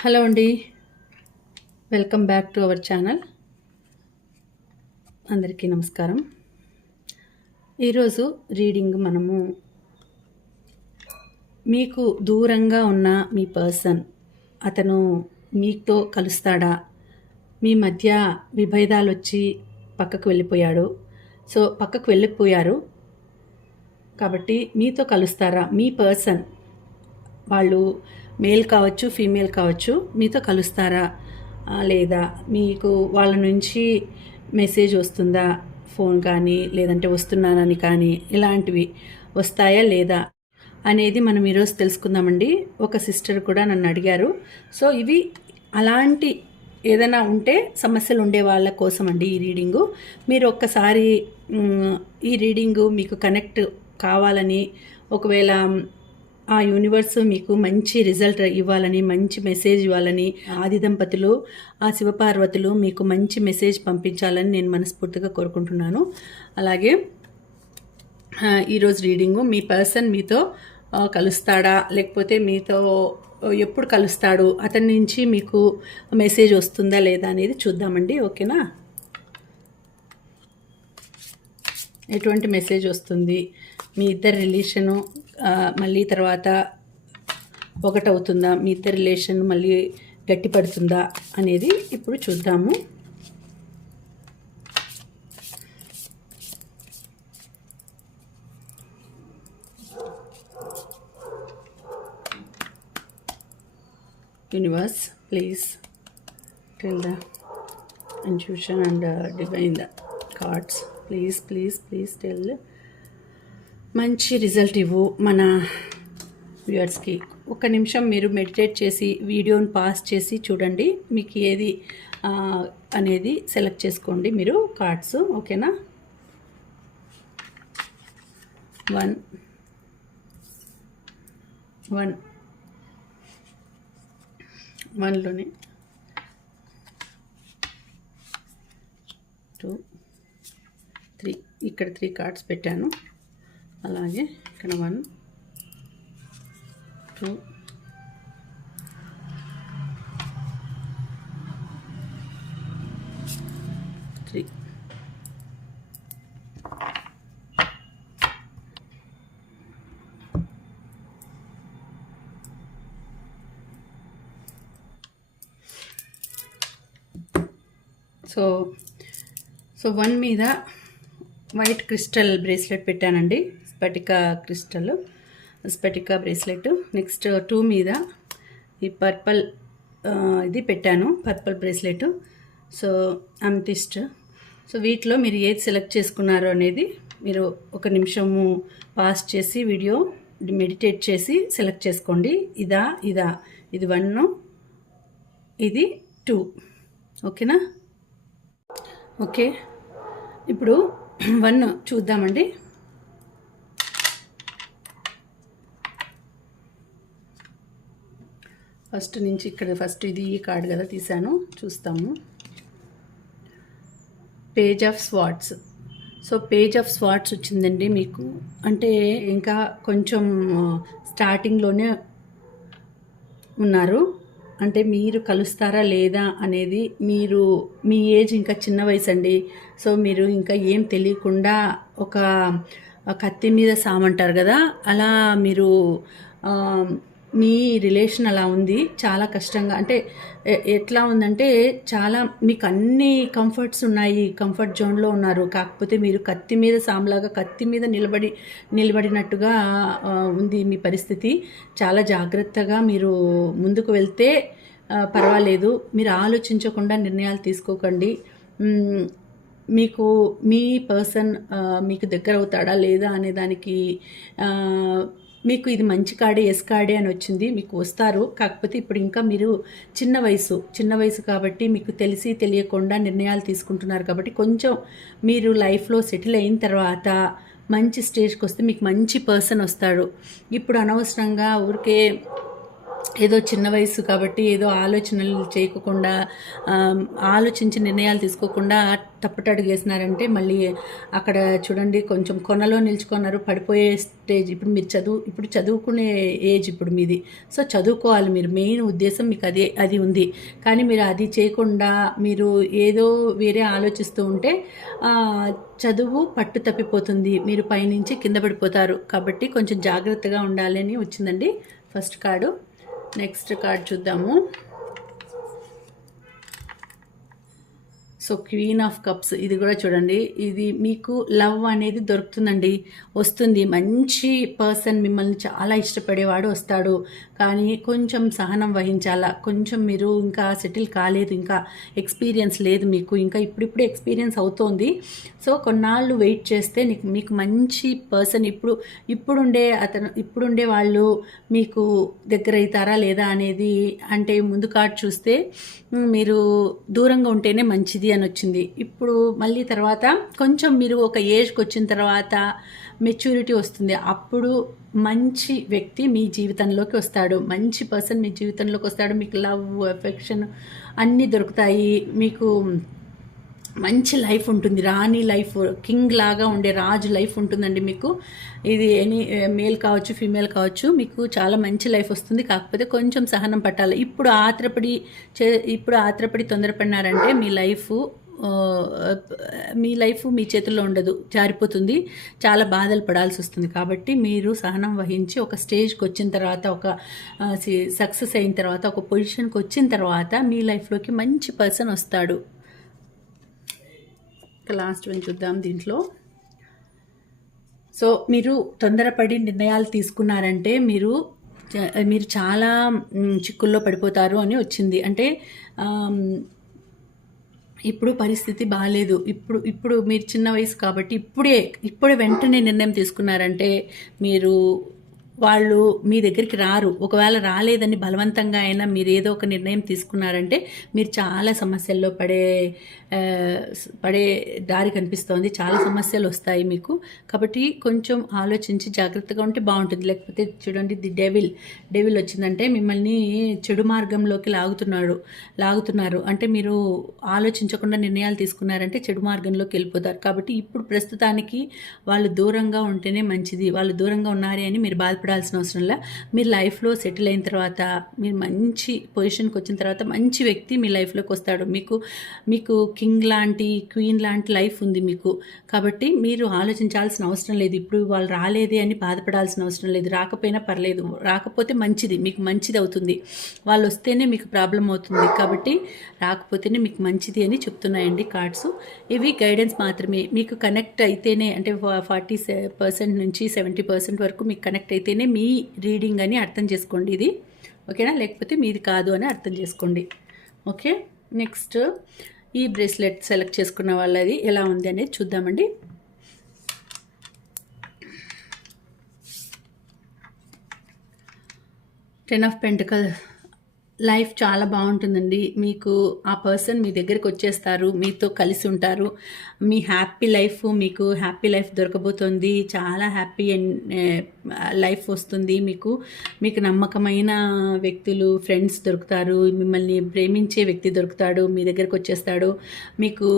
Hello అండి. Welcome back to our channel. అందరికీ నమస్కారం. ఈరోజు రీడింగ్ మనము మీకు దూరంగా ఉన్న మీ పర్సన్ అతను మీతో కలుస్తాడా? మీ మధ్య విభేదాలు వచ్చి పక్కకు వెళ్ళిపోయాడు. సో పక్కకు వెళ్ళిపోయారు. కాబట్టి మీతో కలుస్తారా? మీ పర్సన్. వాళ్ళు మేల్ కావచ్చు ఫీమేల్ కావచ్చు మీతో కలుస్తారా? లేదా మీకు వాళ్ళ నుంచి మెసేజ్ వస్తుందా? ఫోన్ కానీ లేదంటే వస్తున్నానని కానీ ఇలాంటివి వస్తాయా లేదా అనేది మనం ఈరోజు తెలుసుకుందామండి. ఒక సిస్టర్ కూడా నన్ను అడిగారు. సో ఇవి అలాంటి ఏదైనా ఉంటే సమస్యలు ఉండే వాళ్ళ కోసం అండి ఈ రీడింగు. మీరు ఒక్కసారి ఈ రీడింగు మీకు కనెక్ట్ కావాలని ఒకవేళ ఆ యూనివర్స్ మీకు మంచి రిజల్ట్ ఇవ్వాలని మంచి మెసేజ్ ఇవ్వాలని ఆది దంపతులు ఆ శివపార్వతులు మీకు మంచి మెసేజ్ పంపించాలని నేను మనస్ఫూర్తిగా కోరుకుంటున్నాను. అలాగే ఈరోజు రీడింగు మీ పర్సన్ మీతో కలుస్తాడా? లేకపోతే మీతో ఎప్పుడు కలుస్తాడు? అతని నుంచి మీకు మెసేజ్ వస్తుందా లేదా అనేది చూద్దామండి ఓకేనా? ఎటువంటి మెసేజ్ వస్తుంది? మీ ఇద్దరి రిలేషను మళ్ళీ తర్వాత ఒకటవుతుందా? మీ ఇద్దరు రిలేషన్ మళ్ళీ గట్టిపడుతుందా అనేది ఇప్పుడు చూద్దాము. Universe please tell the intuition and uh, divine the cards. Please please please tell మంచి రిజల్ట్ ఇవ్వు మన వ్యూయర్స్కి ఒక నిమిషం మీరు మెడిటేట్ చేసి వీడియోని పాస్ చేసి చూడండి. మీకు ఏది అనేది సెలెక్ట్ చేసుకోండి మీరు. కార్డ్స్ ఓకేనా? వన్ వన్ వన్లోనే. టూ త్రీ ఇక్కడ త్రీ కార్డ్స్ పెట్టాను. అలాగే ఇక్కడ one two. Three. So so one మీద వైట్ క్రిస్టల్ బ్రేస్లెట్ పెట్టానండి. స్ఫటిక క్రిస్టల్ స్ఫటిక బ్రేస్లెట్. నెక్స్ట్ టూ మీద ఈ పర్పల్ ఇది పెట్టాను purple bracelet. So amethyst so వీటిలో మీరు ఏది సెలెక్ట్ చేసుకున్నారో అనేది మీరు ఒక నిమిషము పాస్ చేసి వీడియో మెడిటేట్ చేసి సెలెక్ట్ చేసుకోండి. ఇదా ఇదా. ఇది వన్ ఇది టూ. ఓకేనా? ఓకే. ఇప్పుడు వన్ చూద్దామండి. ఫస్ట్ నుంచి ఇక్కడ ఫస్ట్ ఇది ఈ కార్డ్ కదా తీసాను చూస్తాము. Page of swords so page of swords వచ్చిందండి మీకు. అంటే ఇంకా కొంచెం స్టార్టింగ్లోనే ఉన్నారు. అంటే మీరు కలుస్తారా లేదా అనేది మీరు మీ ఏజ్ ఇంకా చిన్న వయసు అండి సో మీరు ఇంకా ఏం తెలియకుండా ఒక కత్తి మీద సామంటారు కదా. అలా మీరు మీ రిలేషన్ అలా ఉంది చాలా కష్టంగా అంటే ఎట్లా ఉందంటే చాలా మీకు అన్ని కంఫర్ట్స్ ఉన్నాయి కంఫర్ట్ జోన్లో ఉన్నారు. కాకపోతే మీరు కత్తి మీద సాంలాగా కత్తి మీద నిలబడి నిలబడినట్టుగా ఉంది మీ పరిస్థితి. చాలా జాగ్రత్తగా మీరు ముందుకు వెళ్తే పర్వాలేదు. మీరు ఆలోచించకుండా నిర్ణయాలు తీసుకోకండి. మీకు మీ పర్సన్ మీకు దగ్గర అవుతాడా లేదా అనే దానికి మీకు ఇది మంచి కార్డే ఎస్ కార్డే అని వచ్చింది మీకు వస్తారు. కాకపోతే ఇప్పుడు ఇంకా మీరు చిన్న వయసు చిన్న వయసు కాబట్టి మీకు తెలిసి తెలియకుండా నిర్ణయాలు తీసుకుంటున్నారు కాబట్టి కొంచెం మీరు లైఫ్లో సెటిల్ అయిన తర్వాత మంచి స్టేజ్కి వస్తే మీకు మంచి పర్సన్ వస్తాడు. ఇప్పుడు అనవసరంగా ఊరికే ఏదో చిన్న వయసు కాబట్టి ఏదో ఆలోచనలు చేయకుండా ఆలోచించి నిర్ణయాలు తీసుకోకుండా తప్పటడుగు వేసినారంటే మళ్ళీ అక్కడ చూడండి కొంచెం కొనలో నిల్చుకున్నారు. పడిపోయే స్టేజ్ ఇప్పుడు మీరు చదువు ఇప్పుడు చదువుకునే ఏజ్ ఇప్పుడు మీది. సో చదువుకోవాలి మీరు. మెయిన్ ఉద్దేశం మీకు అదే అది ఉంది. కానీ మీరు అది చేయకుండా మీరు ఏదో వేరే ఆలోచిస్తూ ఉంటే చదువు పట్టు తప్పిపోతుంది. మీరు పైనుంచి కింద పడిపోతారు. కాబట్టి కొంచెం జాగ్రత్తగా ఉండాలని వచ్చిందండి ఫస్ట్ కార్డు. నెక్స్ట్ కార్డ్ చూద్దాము. సో క్వీన్ ఆఫ్ కప్స్ ఇది కూడా చూడండి. ఇది మీకు లవ్ అనేది దొరుకుతుందండి. వస్తుంది. మంచి పర్సన్ మిమ్మల్ని చాలా ఇష్టపడేవాడు వస్తాడు. కానీ కొంచెం సహనం వహించాలా? కొంచెం మీరు ఇంకా సెటిల్ కాలేదు. ఇంకా ఎక్స్పీరియన్స్ లేదు మీకు. ఇంకా ఇప్పుడిప్పుడే ఎక్స్పీరియన్స్ అవుతోంది. సో కొన్నాళ్ళు వెయిట్ చేస్తే నీకు మీకు మంచి పర్సన్ ఇప్పుడు ఇప్పుడుండే అతను ఇప్పుడుండే వాళ్ళు మీకు దగ్గర అవుతారా లేదా అనేది అంటే ముందు కార్డ్ చూస్తే మీరు దూరంగా ఉంటేనే మంచిది అని వచ్చింది. ఇప్పుడు మళ్ళీ తర్వాత కొంచెం మీరు ఒక ఏజ్కి వచ్చిన తర్వాత మెచ్యూరిటీ వస్తుంది. అప్పుడు మంచి వ్యక్తి మీ జీవితంలోకి వస్తాడు. మంచి పర్సన్ మీ జీవితంలోకి వస్తాడు. మీకు లవ్ ఎఫెక్షన్ అన్నీ దొరుకుతాయి. మీకు మంచి లైఫ్ ఉంటుంది. రాణి లైఫ్ కింగ్ లాగా ఉండే రాజు లైఫ్ ఉంటుందండి మీకు. ఇది ఎనీ మేల్ కావచ్చు ఫీమేల్ కావచ్చు మీకు చాలా మంచి లైఫ్ వస్తుంది. కాకపోతే కొంచెం సహనం పట్టాలి. ఇప్పుడు ఆత్రపడి చే ఇప్పుడు ఆత్రపడి తొందరపడినారంటే మీ లైఫ్ మీ లైఫ్ మీ చేతుల్లో ఉండదు. జారిపోతుంది. చాలా బాధలు పడాల్సి వస్తుంది. కాబట్టి మీరు సహనం వహించి ఒక స్టేజ్కి వచ్చిన తర్వాత ఒక సక్సెస్ అయిన తర్వాత ఒక పొజిషన్కి వచ్చిన తర్వాత మీ లైఫ్లోకి మంచి పర్సన్ వస్తాడు. లాస్ట్ వన్ చూద్దాం దీంట్లో. సో మీరు తొందరపడి నిర్ణయాలు తీసుకున్నారంటే మీరు మీరు చాలా చిక్కుల్లో పడిపోతారు అని వచ్చింది. అంటే ఇప్పుడు పరిస్థితి బాగాలేదు ఇప్పుడు ఇప్పుడు మీరు చిన్న వయసు కాబట్టి ఇప్పుడే ఇప్పుడే వెంటనే నిర్ణయం తీసుకున్నారంటే మీరు వాళ్ళు మీ దగ్గరికి రారు. ఒకవేళ రాలేదని బలవంతంగా అయినా మీరు ఏదో ఒక నిర్ణయం తీసుకున్నారంటే మీరు చాలా సమస్యల్లో పడే పడే దారి కనిపిస్తోంది. చాలా సమస్యలు వస్తాయి మీకు. కాబట్టి కొంచెం ఆలోచించి జాగ్రత్తగా ఉంటే బాగుంటుంది. లేకపోతే చూడండి ది డెవిల్. డెవిల్ వచ్చిందంటే మిమ్మల్ని చెడు మార్గంలోకి లాగుతున్నాడు లాగుతున్నారు. అంటే మీరు ఆలోచించకుండా నిర్ణయాలు తీసుకున్నారంటే చెడు మార్గంలోకి వెళ్ళిపోతారు. కాబట్టి ఇప్పుడు ప్రస్తుతానికి వాళ్ళు దూరంగా ఉంటేనే మంచిది. వాళ్ళు దూరంగా ఉన్నారే అని మీరు భయపడాల్సిన అవసరం లే. మీరు లైఫ్లో సెటిల్ అయిన తర్వాత మీరు మంచి పొజిషన్కి వచ్చిన తర్వాత మంచి వ్యక్తి మీ లైఫ్లోకి వస్తాడు. మీకు మీకు కింగ్ లాంటి క్వీన్ లాంటి లైఫ్ ఉంది మీకు. కాబట్టి మీరు ఆలోచించాల్సిన అవసరం లేదు. ఇప్పుడు వాళ్ళు రాలేదే అని బాధపడాల్సిన అవసరం లేదు. రాకపోయినా పర్లేదు. రాకపోతే మంచిది. మీకు మంచిది అవుతుంది. వాళ్ళు వస్తేనే మీకు ప్రాబ్లం అవుతుంది. కాబట్టి రాకపోతేనే మీకు మంచిది అని చెప్తున్నాయండి కార్డ్స్. ఇవి గైడెన్స్ మాత్రమే. మీకు కనెక్ట్ అయితేనే అంటే ఫార్టీ పర్సెంట్ నుంచి సెవెంటీ పర్సెంట్ వరకు మీకు కనెక్ట్ అయితే అయితేనే మీ రీడింగ్ అని అర్థం చేసుకోండి ఇది. ఓకేనా? లేకపోతే మీది కాదు అని అర్థం చేసుకోండి. ఓకే? నెక్స్ట్ ఈ బ్రేస్లెట్ సెలెక్ట్ చేసుకున్న వాళ్ళది ఎలా ఉంది అనేది చూద్దామండి. Ten of పెంటకల్. లైఫ్ చాలా బాగుంటుందండి. మీకు ఆ పర్సన్ మీ దగ్గరికి వచ్చేస్తారు మీతో కలిసి ఉంటారు. మీ హ్యాపీ లైఫ్ మీకు హ్యాపీ లైఫ్ దొరకబోతోంది. చాలా హ్యాపీ లైఫ్ వస్తుంది. మీకు మీకు నమ్మకమైన వ్యక్తులు ఫ్రెండ్స్ దొరుకుతారు. మిమ్మల్ని ప్రేమించే వ్యక్తి దొరుకుతాడు మీ దగ్గరకు వచ్చేస్తాడు. మీకు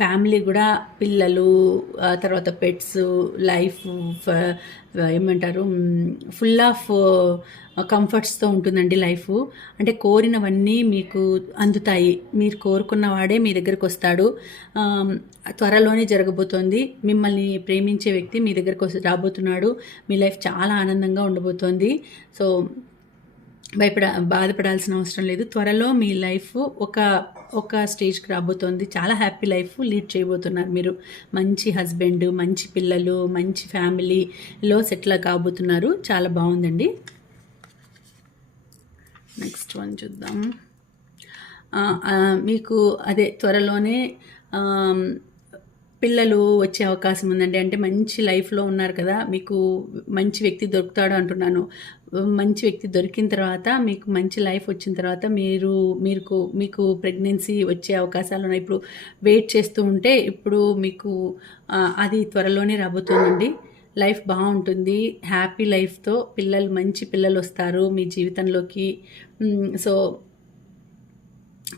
ఫ్యామిలీ కూడా పిల్లలు తర్వాత పెట్స్ లైఫ్ ఏమంటారు ఫుల్ ఆఫ్ కంఫర్ట్స్తో ఉంటుందండి లైఫ్ అంటే కోరినవన్నీ మీకు అందుతాయి. మీరు కోరుకున్న వాడే మీ దగ్గరకు వస్తాడు. త్వరలోనే జరగబోతోంది. మిమ్మల్ని ప్రేమించే వ్యక్తి మీ దగ్గరకు రాబోతున్నాడు. మీ లైఫ్ చాలా ఆనందంగా ఉండబోతోంది. సో భయపడ బాధపడాల్సిన అవసరం లేదు. త్వరలో మీ లైఫ్ ఒక ఒక స్టేజ్కి రాబోతోంది. చాలా హ్యాపీ లైఫ్ లీడ్ చేయబోతున్నారు మీరు. మంచి హస్బెండ్ మంచి పిల్లలు మంచి ఫ్యామిలీలో సెటిల్ కాబోతున్నారు. చాలా బాగుందండి. నెక్స్ట్ వన్ చూద్దాం. మీకు అదే త్వరలోనే పిల్లలు వచ్చే అవకాశం ఉందండి. అంటే మంచి లైఫ్లో ఉన్నారు కదా మీకు మంచి వ్యక్తి దొరుకుతాడు అంటున్నాను. మంచి వ్యక్తి దొరికిన తర్వాత మీకు మంచి లైఫ్ వచ్చిన తర్వాత మీరు మీకు మీకు ప్రెగ్నెన్సీ వచ్చే అవకాశాలు ఉన్నాయి. ఇప్పుడు వెయిట్ చేస్తూ ఉంటే ఇప్పుడు మీకు అది త్వరలోనే రాబోతుందండి. లైఫ్ బాగుంటుంది. హ్యాపీ లైఫ్తో పిల్లలు మంచి పిల్లలు వస్తారు మీ జీవితంలోకి. సో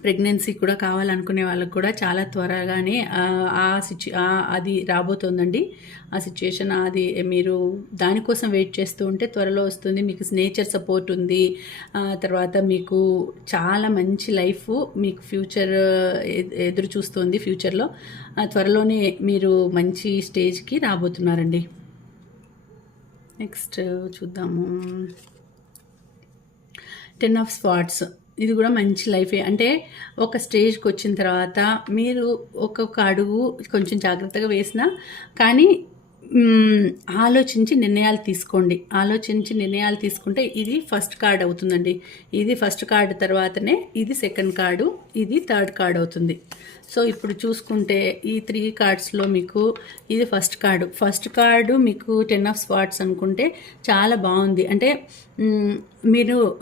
ప్రెగ్నెన్సీ కూడా కావాలనుకునే వాళ్ళకి కూడా చాలా త్వరగానే ఆ, సిచ్యు ఆ- అది రాబోతోందండి. ఆ సిచ్యుయేషన్ అది మీరు దానికోసం వెయిట్ చేస్తూ ఉంటే త్వరలో వస్తుంది. మీకు నేచర్ సపోర్ట్ ఉంది. తర్వాత మీకు చాలా మంచి లైఫ్ మీకు ఫ్యూచర్ ఎదురు చూస్తుంది ఫ్యూచర్లో. ఆ, త్వరలోనే మీరు మంచి స్టేజ్కి రాబోతున్నారండి. నెక్స్ట్ చూద్దాము. టెన్ ఆఫ్ స్పాట్స్ ఇది కూడా మంచి లైఫే. అంటే ఒక స్టేజ్కి వచ్చిన తర్వాత మీరు ఒక్కొక్క అడుగు కొంచెం జాగ్రత్తగా వేసినా కానీ ఆలోచించి నిర్ణయాలు తీసుకోండి. ఆలోచించి నిర్ణయాలు తీసుకుంటే ఇది ఫస్ట్ కార్డ్ అవుతుందండి. ఇది ఫస్ట్ కార్డ్ తర్వాతనే ఇది సెకండ్ కార్డు ఇది థర్డ్ కార్డ్ అవుతుంది. సో ఇప్పుడు చూసుకుంటే ఈ త్రీ కార్డ్స్లో మీకు ఇది ఫస్ట్ కార్డు ఫస్ట్ కార్డు మీకు టెన్ ఆఫ్ స్పాట్స్ అనుకుంటే చాలా బాగుంది. అంటే మీరు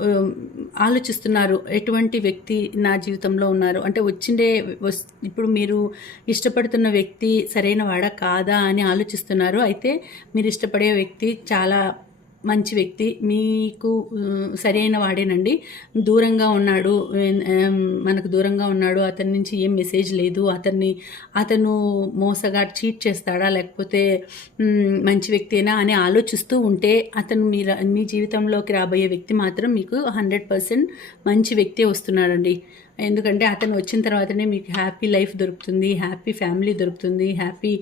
ఆలోచిస్తున్నారు ఎటువంటి వ్యక్తి నా జీవితంలో ఉన్నారు. అంటే వచ్చిండే వస్- ఇప్పుడు మీరు ఇష్టపడుతున్న వ్యక్తి సరైన వాడా కాదా అని ఆలోచిస్తున్నారు. అయితే మీరు ఇష్టపడే వ్యక్తి చాలా మంచి వ్యక్తి. మీకు సరైన వాడేనండి. దూరంగా ఉన్నాడు మనకు దూరంగా ఉన్నాడు అతని నుంచి ఏం మెసేజ్ లేదు అతన్ని అతను మోసగా చీట్ చేస్తాడా లేకపోతే మంచి వ్యక్తేనా అని ఆలోచిస్తూ ఉంటే అతను మీ మీ జీవితంలోకి రాబోయే వ్యక్తి మాత్రం మీకు హండ్రెడ్ పర్సెంట్ మంచి వ్యక్తే వస్తున్నాడండి. ఎందుకంటే అతను వచ్చిన తర్వాతనే మీకు హ్యాపీ లైఫ్ దొరుకుతుంది హ్యాపీ ఫ్యామిలీ దొరుకుతుంది హ్యాపీ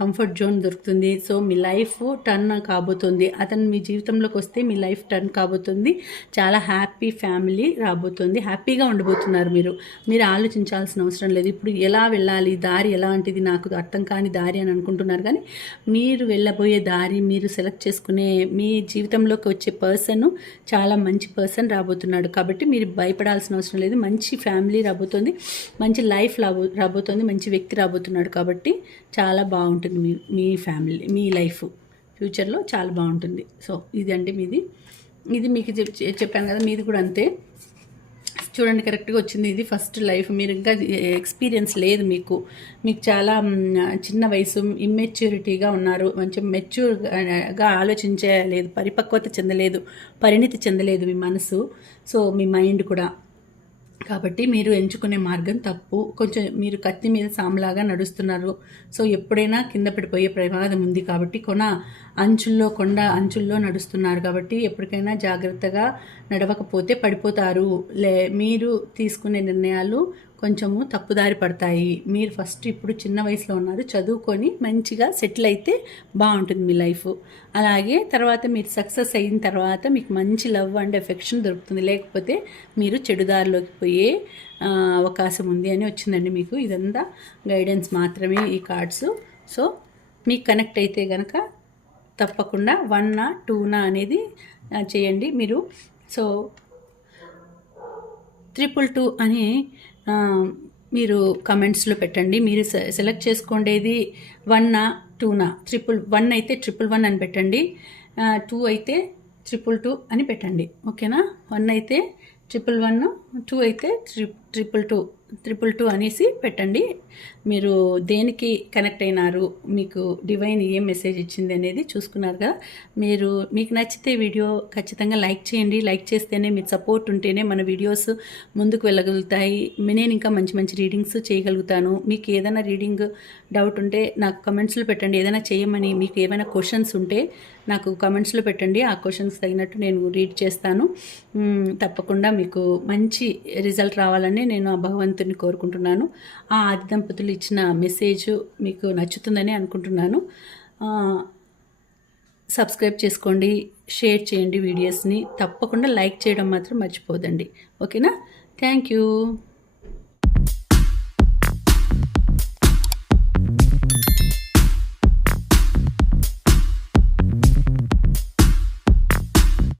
కంఫర్ట్ జోన్ దొరుకుతుంది. సో మీ లైఫ్ టర్న్ కాబోతుంది. అతను మీ జీవితంలోకి వస్తే మీ లైఫ్ టర్న్ కాబోతుంది. చాలా హ్యాపీ ఫ్యామిలీ రాబోతుంది. హ్యాపీగా ఉండబోతున్నారు మీరు. మీరు ఆలోచించాల్సిన అవసరం లేదు. ఇప్పుడు ఎలా వెళ్ళాలి? దారి ఎలాంటిది? నాకు అర్థం కాని దారి అని అనుకుంటున్నారు. కానీ మీరు వెళ్ళబోయే దారి మీరు సెలెక్ట్ చేసుకునే మీ జీవితంలోకి వచ్చే పర్సన్ చాలా మంచి పర్సన్ రాబోతున్నాడు. కాబట్టి మీరు భయపడాల్సిన అవసరం లేదు. మంచి మంచి ఫ్యామిలీ రాబోతుంది మంచి లైఫ్ రాబో రాబోతుంది మంచి వ్యక్తి రాబోతున్నాడు కాబట్టి చాలా బాగుంటుంది మీ మీ ఫ్యామిలీ మీ లైఫ్. ఫ్యూచర్లో చాలా బాగుంటుంది. సో ఇది అంటే మీది. ఇది మీకు చెప్- చెప్పాను కదా మీది కూడా అంతే. చూడండి కరెక్ట్గా వచ్చింది ఇది ఫస్ట్ లైఫ్. మీరు ఇంకా ఎక్స్పీరియన్స్ లేదు మీకు. మీకు చాలా చిన్న వయసు ఇమ్మెచ్యూరిటీగా ఉన్నారు. మంచి మెచ్యూర్గా ఆలోచించలేదు పరిపక్వత చెందలేదు పరిణితి చెందలేదు మీ మనసు. సో మీ మైండ్ కూడా. కాబట్టి మీరు ఎంచుకునే మార్గం తప్పు. కొంచెం మీరు కత్తి మీద సాంలాగా నడుస్తున్నారు. సో ఎప్పుడైనా కింద పడిపోయే ప్రమాదం ఉంది కాబట్టి కొన అంచుల్లో కొండ అంచుల్లో నడుస్తున్నారు కాబట్టి ఎప్పటికైనా జాగ్రత్తగా నడవకపోతే పడిపోతారు. లే మీరు తీసుకునే నిర్ణయాలు కొంచెము తప్పుదారి పడతాయి. మీరు ఫస్ట్ ఇప్పుడు చిన్న వయసులో ఉన్నారు. చదువుకొని మంచిగా సెటిల్ అయితే బాగుంటుంది మీ లైఫ్. అలాగే తర్వాత మీరు సక్సెస్ అయిన తర్వాత మీకు మంచి లవ్ అండ్ ఎఫెక్షన్ దొరుకుతుంది. లేకపోతే మీరు చెడుదారిలోకి పోయే అవకాశం ఉంది అని వచ్చిందండి మీకు. ఇదంతా గైడెన్స్ మాత్రమే ఈ కార్డ్స్ సో మీకు కనెక్ట్ అయితే కనుక తప్పకుండా వన్నా టూనా అనేది చేయండి మీరు. సో ట్రిపుల్ టూ అని మీరు కమెంట్స్లో పెట్టండి. మీరు సె- సెలెక్ట్ చేసుకోండేది వన్నా టూనా ట్రిపుల్ వన్ అయితే ట్రిపుల్ వన్ అని పెట్టండి. టూ అయితే ట్రిపుల్ టూ అని పెట్టండి. ఓకేనా? వన్ అయితే ట్రిపుల్ వన్ టూ అయితే ట్రి ట్రిపుల్ టూ ట్రిపుల్ టూ అనేసి పెట్టండి. మీరు దేనికి కనెక్ట్ అయినారు మీకు డివైన్ ఏం మెసేజ్ ఇచ్చింది అనేది చూసుకున్నారుగా. మీరు మీకు నచ్చితే వీడియో ఖచ్చితంగా లైక్ చేయండి. లైక్ చేస్తేనే మీ సపోర్ట్ ఉంటేనే మన వీడియోస్ ముందుకు వెళ్ళగలుగుతాయి. నేను ఇంకా మంచి మంచి రీడింగ్స్ చేయగలుగుతాను. మీకు ఏదైనా రీడింగ్ డౌట్ ఉంటే నాకు కమెంట్స్లో పెట్టండి. ఏదైనా చేయమని మీకు ఏమైనా క్వశ్చన్స్ ఉంటే నాకు కమెంట్స్లో పెట్టండి. ఆ క్వశ్చన్స్ తగినట్టు నేను రీడ్ చేస్తాను. తప్పకుండా మీకు మంచి రిజల్ట్ రావాలని నేను ఆ భగవంతుని కోరుకుంటున్నాను. ఆ ఆది దంపతులు ఇచ్చిన మెసేజ్ మీకు నచ్చుతుందని అనుకుంటున్నాను. సబ్స్క్రైబ్ చేసుకోండి షేర్ చేయండి వీడియోస్ని. తప్పకుండా లైక్ చేయడం మాత్రం మర్చిపోదండి. ఓకేనా? Thank you.